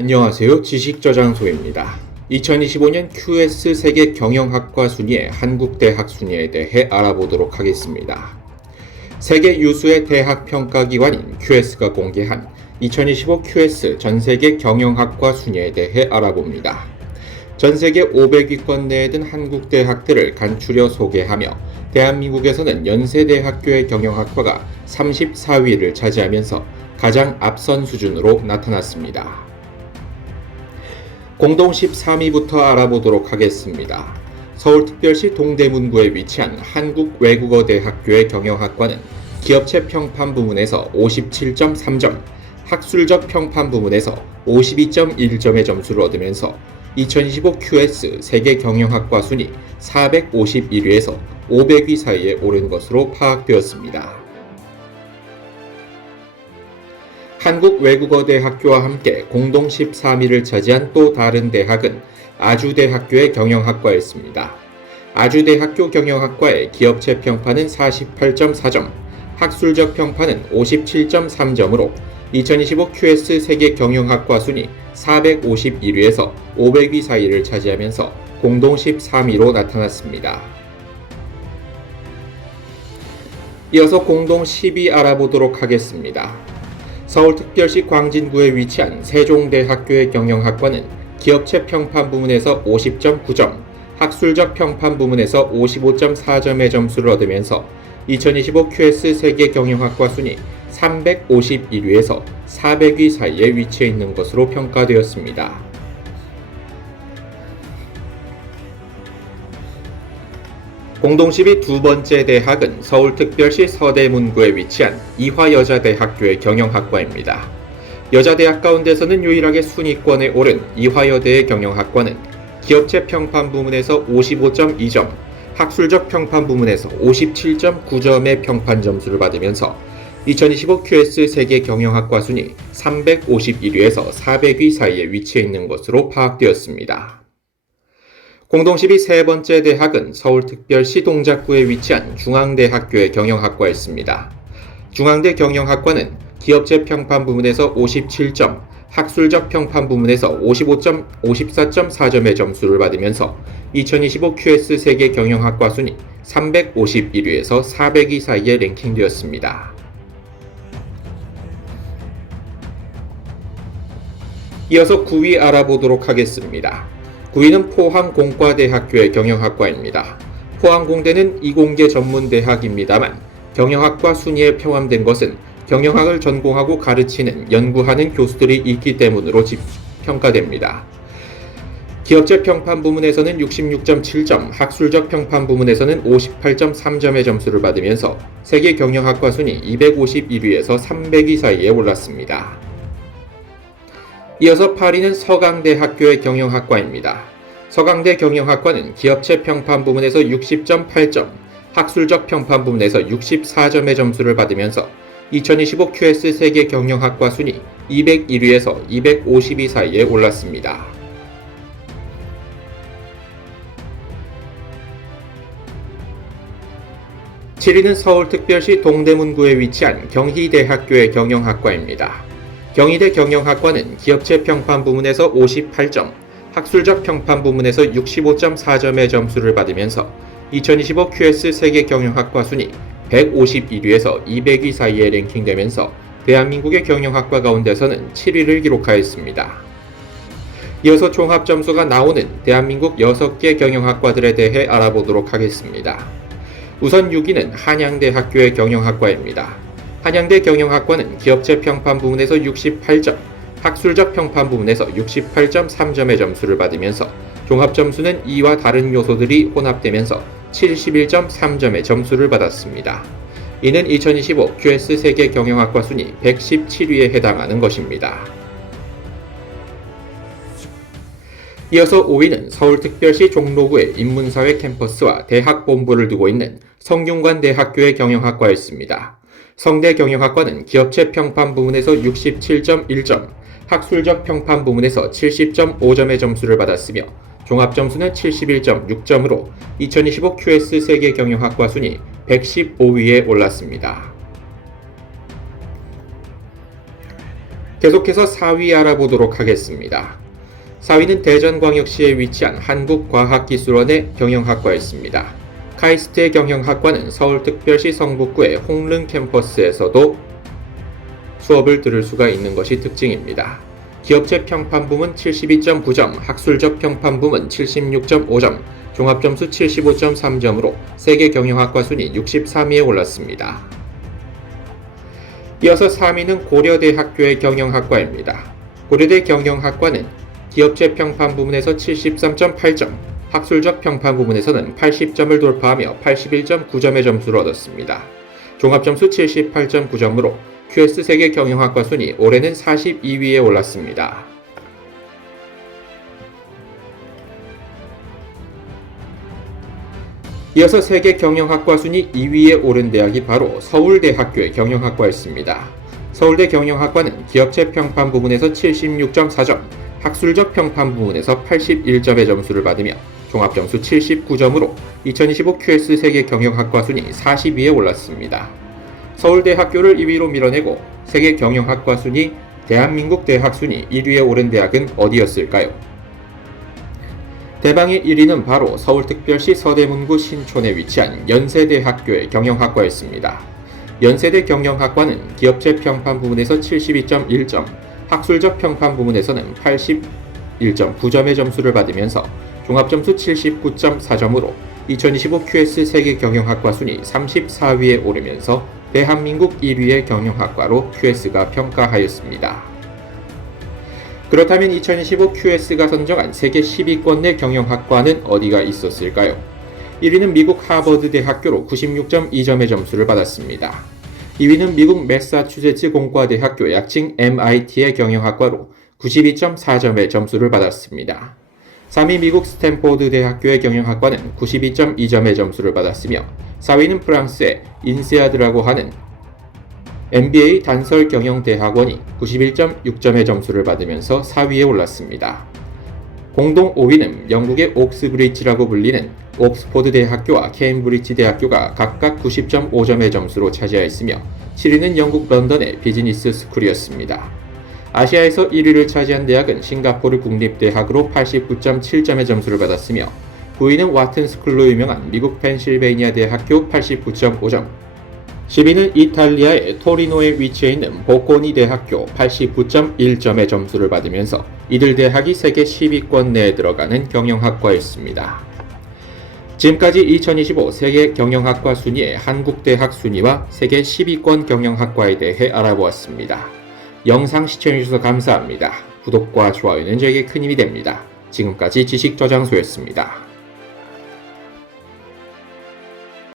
안녕하세요. 지식저장소입니다. 2025년 QS 세계 경영학과 순위의 한국 대학 순위에 대해 알아보도록 하겠습니다. 세계 유수의 대학 평가 기관인 QS가 공개한 2025 QS 전 세계 경영학과 순위에 대해 알아봅니다. 전 세계 500위권 내에 든 한국 대학들을 간추려 소개하며 대한민국에서는 연세대학교의 경영학과가 34위를 차지하면서 가장 앞선 수준으로 나타났습니다. 공동 13위부터 알아보도록 하겠습니다. 서울특별시 동대문구에 위치한 한국외국어대학교의 경영학과는 기업체 평판 부문에서 57.3점, 학술적 평판 부문에서 52.1점의 점수를 얻으면서 2025 QS 세계 경영학과 순위 451위에서 500위 사이에 오른 것으로 파악되었습니다. 한국외국어대학교와 함께 공동 13위를 차지한 또 다른 대학은 아주대학교의 경영학과였습니다. 아주대학교 경영학과의 기업체 평판은 48.4점, 학술적 평판은 57.3점으로 2025 QS 세계 경영학과 순위 451위에서 500위 사이를 차지하면서 공동 13위로 나타났습니다. 이어서 공동 10위 알아보도록 하겠습니다. 서울특별시 광진구에 위치한 세종대학교의 경영학과는 기업체 평판 부문에서 50.9점, 학술적 평판 부문에서 55.4점의 점수를 얻으면서 2025 QS 세계 경영학과 순위 351위에서 400위 사이에 위치해 있는 것으로 평가되었습니다. 공동 10위 두 번째 대학은 서울특별시 서대문구에 위치한 이화여자대학교의 경영학과입니다. 여자대학 가운데서는 유일하게 순위권에 오른 이화여대의 경영학과는 기업체 평판 부문에서 55.2점, 학술적 평판 부문에서 57.9점의 평판 점수를 받으면서 2025 QS 세계 경영학과 순위 351위에서 400위 사이에 위치해 있는 것으로 파악되었습니다. 공동 10위 세 번째 대학은 서울특별시 동작구에 위치한 중앙대학교의 경영학과였습니다. 중앙대 경영학과는 기업체 평판 부문에서 57점, 학술적 평판 부문에서 55점, 54.4점의 점수를 받으면서 2025 QS 세계 경영학과 순위 351위에서 400위 사이에 랭킹되었습니다. 이어서 9위 알아보도록 하겠습니다. 9위는 포항공과대학교의 경영학과입니다. 포항공대는 이공계 전문대학입니다만 경영학과 순위에 포함된 것은 경영학을 전공하고 가르치는 연구하는 교수들이 있기 때문으로 평가됩니다. 기업체 평판 부문에서는 66.7점, 학술적 평판 부문에서는 58.3점의 점수를 받으면서 세계 경영학과 순위 251위에서 300위 사이에 올랐습니다. 이어서 8위는 서강대학교의 경영학과입니다. 서강대 경영학과는 기업체 평판 부문에서 60.8점, 학술적 평판 부문에서 64점의 점수를 받으면서 2025 QS 세계 경영학과 순위 201위에서 252위 사이에 올랐습니다. (7위는) 서울특별시 동대문구에 위치한 경희대학교의 경영학과입니다. 경희대 경영학과는 기업체 평판 부문에서 58점, 학술적 평판 부문에서 65.4점의 점수를 받으면서 2025 QS 세계 경영학과 순위 151위에서 200위 사이에 랭킹되면서 대한민국의 경영학과 가운데서는 7위를 기록하였습니다. 이어서 종합 점수가 나오는 대한민국 6개 경영학과들에 대해 알아보도록 하겠습니다. 우선 6위는 한양대학교의 경영학과입니다. 한양대 경영학과는 기업체 평판 부문에서 68점, 학술적 평판 부문에서 68.3점의 점수를 받으면서 종합 점수는 이와 다른 요소들이 혼합되면서 71.3점의 점수를 받았습니다. 이는 2025 QS 세계 경영학과 순위 117위에 해당하는 것입니다. 이어서 5위는 서울특별시 종로구의 인문사회 캠퍼스와 대학 본부를 두고 있는 성균관 대학교의 경영학과였습니다. 성대 경영학과는 기업체 평판 부문에서 67.1점, 학술적 평판 부문에서 70.5점의 점수를 받았으며 종합 점수는 71.6점으로 2025 QS 세계 경영학과 순위 115위에 올랐습니다. 계속해서 4위 알아보도록 하겠습니다. 4위는 대전광역시에 위치한 한국과학기술원의 경영학과였습니다. 카이스트의 경영학과는 서울특별시 성북구의 홍릉 캠퍼스에서도 수업을 들을 수가 있는 것이 특징입니다. 기업체 평판 부문 72.9점, 학술적 평판 부문 76.5점, 종합점수 75.3점으로 세계 경영학과 순위 63위에 올랐습니다. 이어서 3위는 고려대학교의 경영학과입니다. 고려대 경영학과는 기업체 평판 부문에서 73.8점, 학술적 평판 부문에서는 80점을 돌파하며 81.9점의 점수를 얻었습니다. 종합점수 78.9점으로 QS 세계 경영학과 순위 올해는 42위에 올랐습니다. 이어서 세계 경영학과 순위 2위에 오른 대학이 바로 서울대학교의 경영학과였습니다. 서울대 경영학과는 기업체 평판 부분에서 76.4점, 학술적 평판 부분에서 81점의 점수를 받으며 종합점수 79점으로 2025 QS 세계 경영학과 순위 40위에 올랐습니다. 서울대 학교를 2위로 밀어내고 세계 경영학과 순위, 대한민국 대학 순위 1위에 오른 대학은 어디였을까요? 대방의 1위는 바로 서울특별시 서대문구 신촌에 위치한 연세대학교의 경영학과였습니다. 연세대 경영학과는 기업체 평판 부분에서 72.1점, 학술적 평판 부분에서는 81.9점의 점수를 받으면서 종합점수 79.4점으로 2025 QS 세계 경영학과 순위 34위에 오르면서 대한민국 1위의 경영학과로 QS가 평가하였습니다. 그렇다면 2025 QS가 선정한 세계 10위권 내 경영학과는 어디가 있었을까요? 1위는 미국 하버드 대학교로 96.2점의 점수를 받았습니다. 2위는 미국 매사추세츠 공과대학교 약칭 MIT의 경영학과로 92.4점의 점수를 받았습니다. 3위 미국 스탠포드 대학교의 경영학과는 92.2점의 점수를 받았으며 4위는 프랑스의 인세아드라고 하는 MBA 단설 경영 대학원이 91.6점의 점수를 받으면서 4위에 올랐습니다. 공동 5위는 영국의 옥스브리지라고 불리는 옥스포드 대학교와 케임브리지 대학교가 각각 90.5점의 점수로 차지하였으며 7위는 영국 런던의 비즈니스 스쿨이었습니다. 아시아에서 1위를 차지한 대학은 싱가포르 국립대학으로 89.7점의 점수를 받았으며 9위는 와튼 스쿨로 유명한 미국 펜실베이니아 대학교 89.5점, 10위는 이탈리아의 토리노에 위치해 있는 보코니 대학교 89.1점의 점수를 받으면서 이들 대학이 세계 10위권 내에 들어가는 경영학과였습니다. 지금까지 2025 세계 경영학과 순위의 한국 대학 순위와 세계 10위권 경영학과에 대해 알아보았습니다. 영상 시청해주셔서 감사합니다. 구독과 좋아요는 저에게 큰 힘이 됩니다. 지금까지 지식저장소였습니다.